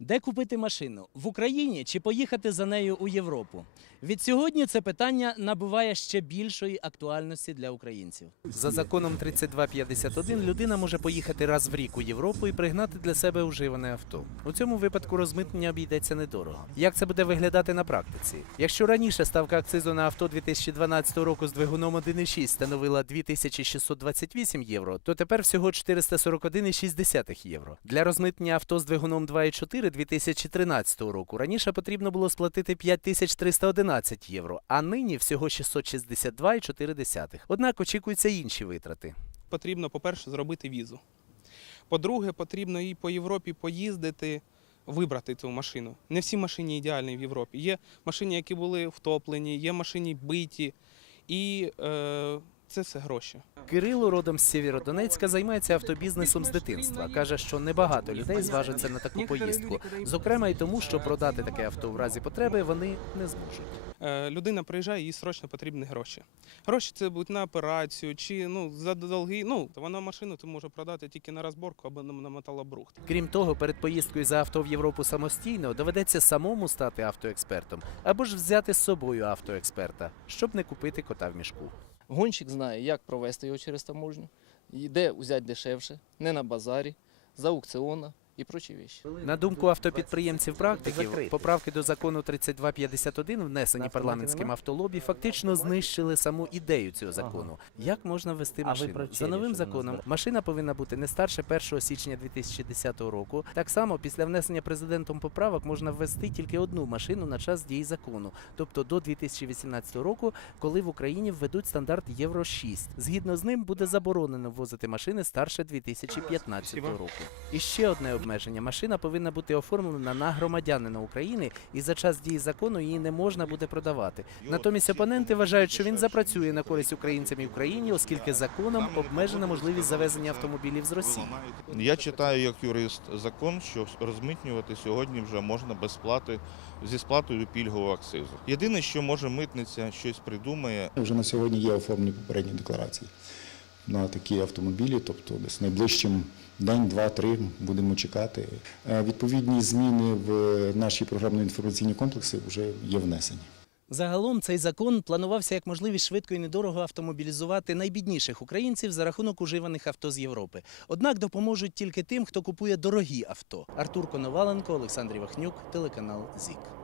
Де купити машину в Україні чи поїхати за нею у Європу? Від сьогодні це питання набуває ще більшої актуальності для українців. За законом 3251 людина може поїхати раз в рік у Європу і пригнати для себе уживане авто. У цьому випадку розмитнення обійдеться недорого. Як це буде виглядати на практиці? Якщо раніше ставка акцизу на авто 2012 року з двигуном 1.6 становила 2628 євро, то тепер всього 441,6 євро. Для розмитнення авто з двигуном 2.4 2013 року раніше потрібно було сплатити 5311 євро, а нині всього 662,4. Однак очікуються інші витрати. потрібно, по-перше, зробити візу. По-друге, потрібно і по Європі поїздити, вибрати цю машину. Не всі машини ідеальні в Європі. Є машини, які були втоплені, є машини биті, і е, це все гроші. Кирило, родом з Сєвєродонецька, займається автобізнесом з дитинства. Каже, що небагато людей зважаться на таку поїздку. Зокрема, й тому, що продати таке авто в разі потреби вони не зможуть. Е, людина приїжджає, їй срочно потрібні гроші. Гроші це будуть на операцію чи ну, за долги. Ну, вона машину ти може продати тільки на розборку або на, на металобрухт. Крім того, перед поїздкою за авто в Європу самостійно доведеться самому стати автоекспертом або ж взяти з собою автоексперта, щоб не купити кота в мішку. Гонщик знає, як провести його через таможню, де взяти дешевше, не на базарі, за аукціона і прочі вещі. На думку автопідприємців практиків, поправки до закону 3251, внесені парламентським автолобі, фактично знищили саму ідею цього закону. Як можна ввести машину? За новим законом машина повинна бути не старше 1 січня 2010 року. Так само після внесення президентом поправок можна ввести тільки одну машину на час дії закону, тобто до 2018 року, коли в Україні введуть стандарт Євро 6. Згідно з ним буде заборонено ввозити машини старше 2015 року. І ще одне обмеження: машина повинна бути оформлена на громадянина України, і за час дії закону її не можна буде продавати. Натомість опоненти вважають, що він запрацює на користь українцям і Україні, оскільки законом обмежена можливість завезення автомобілів з Росії. Я читаю як юрист закон, що розмитнювати сьогодні вже можна без сплати зі сплатою пільгового акцизу. Єдине, що може митниця щось придумає, Вже на сьогодні є оформлені попередні декларації на такі автомобілі, тобто десь найближчим день, два, три будемо чекати. Е, Відповідні зміни в наші програмно-інформаційні комплекси вже є внесені. Загалом цей закон планувався як можливість швидко і недорого автомобілізувати найбідніших українців за рахунок уживаних авто з Європи. Однак допоможуть тільки тим, хто купує дорогі авто. Артур Коноваленко, Олександр Вахнюк, телеканал ЗІК.